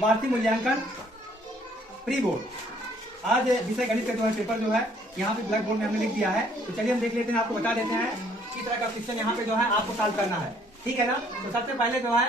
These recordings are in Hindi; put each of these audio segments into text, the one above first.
वार्षिक मूल्यांकन प्री बोर्ड। आज विषय गणित का जो है पेपर जो है यहाँ पे ब्लैक बोर्ड में हमने लिख दिया है। तो चलिए हम देख लेते हैं, आपको बता देते हैं किस तरह का क्वेश्चन यहाँ पे जो है आपको सॉल्व करना है। ठीक है ना। तो सबसे पहले जो है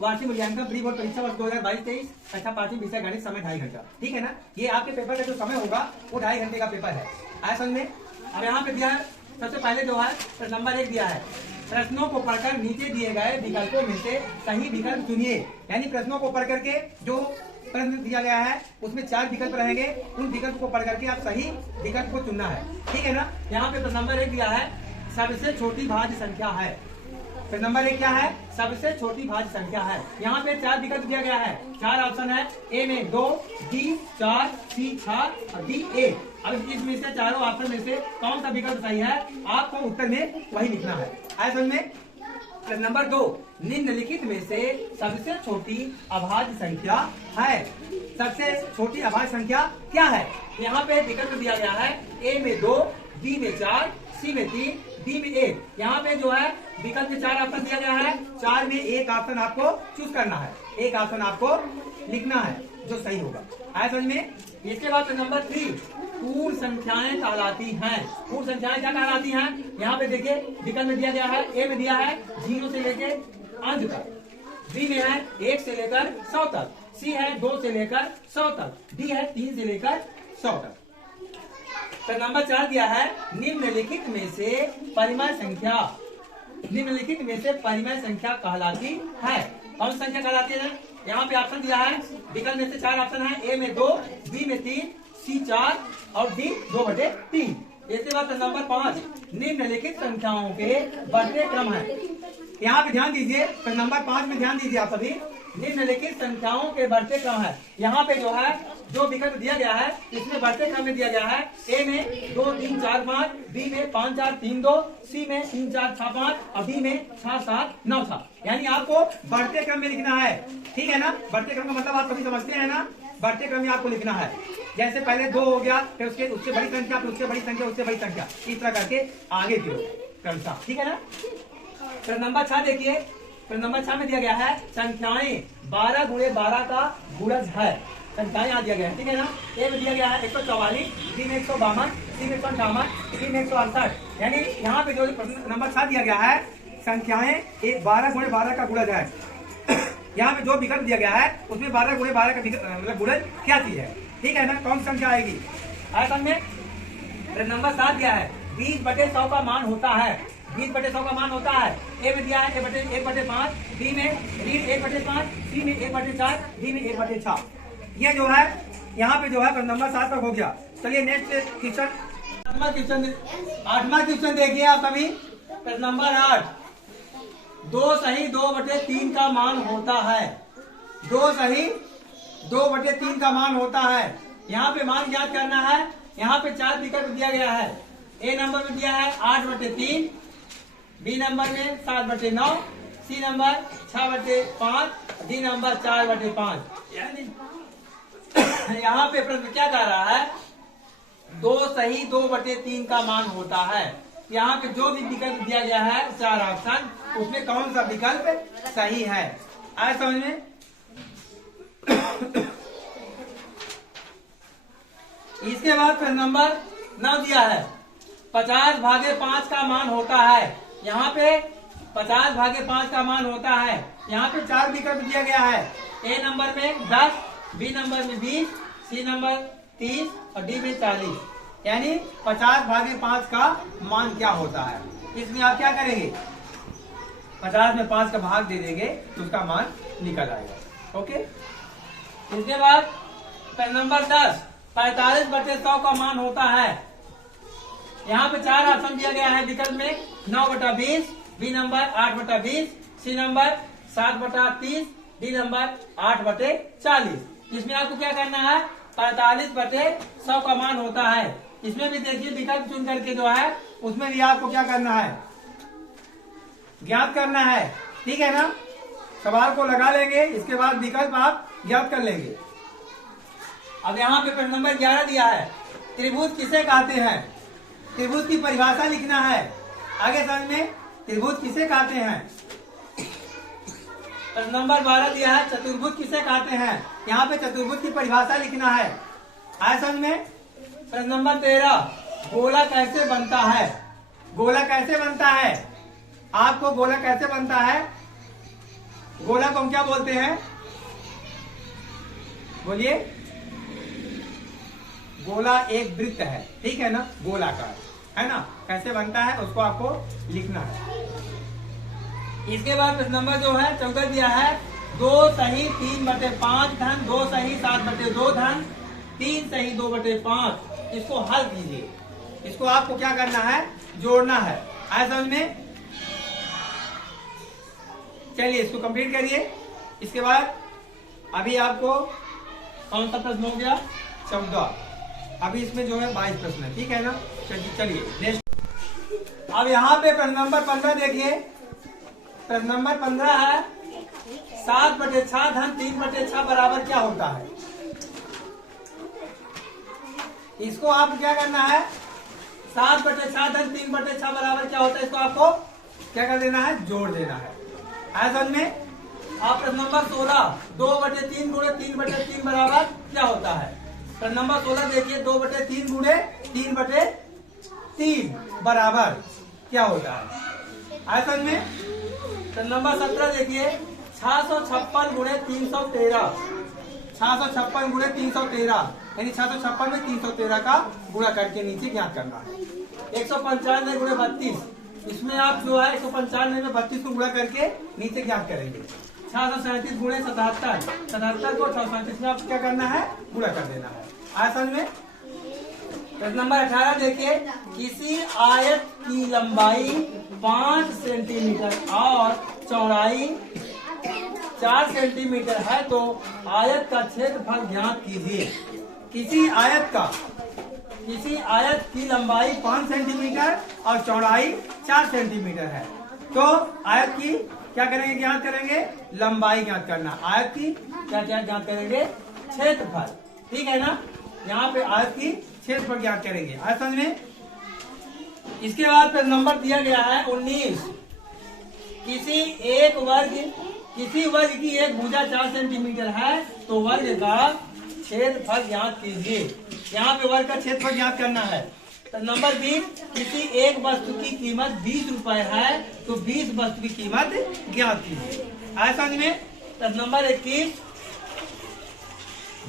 वार्षिक मूल्यांकन प्री बोर्ड परीक्षा वर्ष 2022-23 कक्षा 5वीं विषय गणित, समय 2.5 घंटा। ठीक है ना। ये आपके पेपर का जो समय होगा वो 2.5 घंटे का पेपर है। आया समझ में। अब यहाँ पे दिया है सबसे पहले जो है प्रश्न नंबर 1 दिया है, प्रश्नों को पढ़कर नीचे दिए गए विकल्पों में से सही विकल्प चुनिए। यानी प्रश्नों को पढ़ करके जो प्रश्न दिया गया है उसमें 4 विकल्प रहेंगे, उन विकल्प को पढ़ करके आप सही विकल्प को चुनना है। ठीक है ना। यहाँ पे प्रश्न नंबर 1 दिया है, सबसे छोटी भाज्य संख्या है। प्रश्न नंबर 1 क्या है, सबसे छोटी भाज्य संख्या है। यहाँ पे 4 विकल्प दिया गया है, 4 ऑप्शन है, ए में 2, बी 4, सी 6 और डी 1। अब इसमें से चारों ऑप्शन में से कौन सा विकल्प सही है, आपको उत्तर में वही लिखना है। आया समझ में। प्रश्न नंबर 2, निम्नलिखित में से सबसे छोटी अभाज्य संख्या है। सबसे छोटी अभाज्य संख्या क्या है। यहाँ पे विकल्प दिया गया है, ए में 2, बी में 4, सी में 3, डी में 1। यहाँ पे जो है विकल्प में 4 ऑप्शन दिया गया है, 4 में एक ऑप्शन आपको चूज करना है, एक ऑप्शन आपको लिखना है जो सही होगा। आया समझ में। इसके बाद नंबर 3, पूर्ण संख्याएं कहलाती हैं। पूर्ण संख्याएं क्या कहलाती हैं, यहाँ पे देखिए विकल्प में दिया गया है, ए में दिया है 0 से लेकर अंत तक, बी में है 1 से लेकर 100 तक, सी है 2 से लेकर 100 तक, डी है 3 से लेकर 100 तक। तो नंबर 4 दिया है, निम्नलिखित में से परिमेय संख्या, निम्नलिखित में से परिमेय संख्या कहलाती है। कौन सी संख्या कहलाती है। यहाँ पे ऑप्शन दिया है, विकल्प में से 4 ऑप्शन है, ए में 2, बी में 3, सी 4 और डी 2/3। इसके बाद नंबर 5, निम्नलिखित संख्याओं के बढ़ते क्रम है। यहाँ पे ध्यान दीजिए, नंबर 5 में ध्यान दीजिए आप सभी, निम्नलिखित संख्याओं के बढ़ते क्रम है। यहाँ पे जो है जो विकल्प दिया गया है इसमें बढ़ते क्रम में दिया गया है, ए में 2 3 4 5, बी में 5 4 3 2, सी में 3 4 6 5 और डी में 6 7 9 6। यानी आपको बढ़ते क्रम में लिखना है। ठीक है ना। बढ़ते क्रम का मतलब आप सभी समझते हैं ना। बढ़ते क्रम में आपको लिखना है, जैसे पहले 2 हो गया, फिर उससे बड़ी संख्या, फिर उससे बड़ी संख्या, उससे बड़ी संख्या, इस तरह करके आगे की क्रमशः। ठीक है ना। फिर नंबर 6 देखिए, फिर नंबर 6 में दिया गया है, संख्याएं 12 गुणे 12 का गुणज है। संख्याएं यहाँ दिया गया है। ठीक है ना। ए में दिया गया है 144, बी में 152, सी में 158, डी में 168। यानी यहाँ पे जो नंबर 7 दिया गया है, संख्याएं 12 गुणे 12 का गुणज है। यहाँ पे जो विकल्प दिया गया है उसमें 12 गुणे 12 का मतलब गुणज क्या चीज है। ठीक है ना। कौन सी संख्या आएगी। आया समझ में। नंबर 7 दिया है, 20/100 का मान होता है। 20/100 का मान होता है। ए में दिया है 1/5, बी में 1/5, सी में 1/4, डी में 1/6। ये जो है यहाँ पे जो है नंबर 7 तक हो गया। चलिए नेक्स्ट क्वेश्चन, 8वां क्वेश्चन देखिए आप सभी। नंबर 8, 2 सही 2/3 का मान होता है। 2 सही 2/3 का मान होता है। यहाँ पे मान ज्ञात करना है। यहाँ पे 4 विकल्प दिया गया है। ए नंबर में दिया है 8/3, बी नंबर में 7/9, सी नंबर 6/5, डी नंबर 4/5। यहाँ पे प्रश्न क्या कह रहा है, 2 सही 2/3 का मान होता है। यहाँ पे जो भी विकल्प दिया गया है 4 ऑप्शन, उसमें कौन सा विकल्प सही है। आया समझ में। इसके बाद प्रश्न नंबर 9 दिया है, 50/5 का मान होता है। यहाँ पे 50/5 का मान होता है। यहाँ पे 4 विकल्प दिया गया है। ए नंबर में 10, बी नंबर में 20, सी नंबर 30 और डी में 40। यानी 50/5 का मान क्या होता है। इसमें आप क्या करेंगे, 50 में 5 का भाग दे देंगे तो उसका मान निकल आएगा। ओके। इसके बाद नंबर 10, 45/100 का मान होता है। यहाँ पे 4 ऑप्शन दिया गया है विकल्प में, 9/20, B number 8/20, C number 7/30, D number 8/40। इसमें आपको क्या करना है, 45/100 का मान होता है। इसमें भी देखिए विकल्प चुन करके जो है उसमें भी आपको क्या करना है, ज्ञात करना है। ठीक है ना। सवाल को लगा लेंगे, इसके बाद विकल्प आप ज्ञात कर लेंगे। अब यहाँ पे प्रश्न नंबर 11 दिया है, त्रिभुज किसे कहते हैं। त्रिभुज की परिभाषा लिखना है। आगे समझ में, त्रिभुज किसे कहते हैं। प्रश्न नंबर 12 दिया है, चतुर्भुज किसे कहते हैं। यहाँ पे चतुर्भुज की परिभाषा लिखना है। आया समझ में। प्रश्न नंबर 13, गोला कैसे बनता है। गोला कैसे बनता है, आपको गोला कैसे बनता है, गोला को हम क्या बोलते हैं, बोलिए। गोला एक वृत्त है, ठीक है ना, गोलाकार है ना। कैसे बनता है उसको आपको लिखना है। इसके बाद प्रश्न नंबर जो है 14 दिया है, 2 सही 3/5 धन 2 सही 7/2 धन 3 सही 2/5। इसको हल कीजिए। इसको आपको क्या करना है, जोड़ना है। आया समझ में। चलिए इसको कंप्लीट करिए। इसके बाद अभी आपको कौन सा प्रश्न हो गया, 14। अभी इसमें जो है 22 प्रश्न है, ठीक है ना। चलिए नेक्स्ट। अब यहाँ पे प्रश्न नंबर 15 देखिए। प्रश्न नंबर 15 है, 7/6 धन 3/6 बराबर क्या होता है। इसको आप क्या करना है, 7/6 धन 3/6 बराबर क्या होता है, इसको आपको क्या कर देना है, जोड़ देना है। आया समझ में। आप प्रश्न नंबर 16, 2/3 गुणे 3/3 बराबर क्या होता है। प्रश्न नंबर 16 देखिए, 2/3 गुणे 3/3 बराबर क्या होता है। आया समझ में। प्रश्न नंबर 17 देखिए, 656 गुणे 313। 656 गुणे 313 यानी 656 में 313 का गुणा करके नीचे ज्ञात करना है। 195 गुणे 32, इसमें आप जो है 195 में 32 को गुणा करके नीचे ज्ञात करेंगे। 637 गुणे 77, 77 को 637 में आप क्या करना है, गुणा कर देना है। आया समझ में। प्रश्न नंबर 18 देखिए, किसी आयत की लंबाई 5 सेंटीमीटर और चौड़ाई 4 सेंटीमीटर है तो आयत का क्षेत्रफल ज्ञात कीजिए। किसी आयत की लंबाई 5 सेंटीमीटर और चौड़ाई 4 सेंटीमीटर है तो आयत की क्या करेंगे, ज्ञात करेंगे, लंबाई ज्ञात करना। आयत की क्या क्या ज्ञात करेंगे, क्षेत्रफल, ठीक है ना। यहाँ पे आयत की क्षेत्रफल ज्ञात करेंगे। आयत समझ में। इसके बाद प्रश्न नंबर दिया गया है 19, किसी वर्ग की एक भुजा 4 सेंटीमीटर है तो वर्ग का क्षेत्रफल ज्ञात कीजिए। यहाँ पे वर्ग का क्षेत्रफल ज्ञात करना है। तो नंबर 20, किसी एक वस्तु की कीमत 20 रुपए है तो 20 वस्तु की कीमत ज्ञात कीजिए। आया समझ में। तो नंबर 21,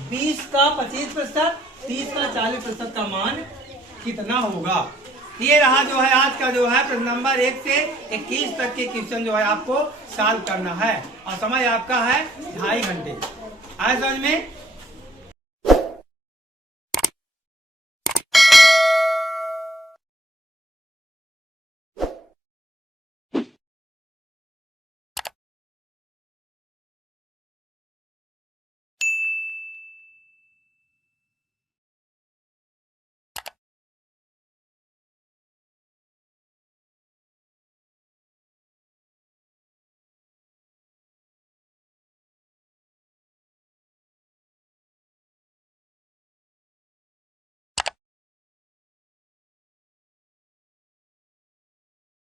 20 का 25%, 30 का 40% का मान कितना होगा। ये रहा जो है आज का जो है प्रश्न नंबर 1 से 21 तक के क्वेश्चन जो है आपको सॉल्व करना है और समय आपका है 2.5 घंटे। आया समझ में।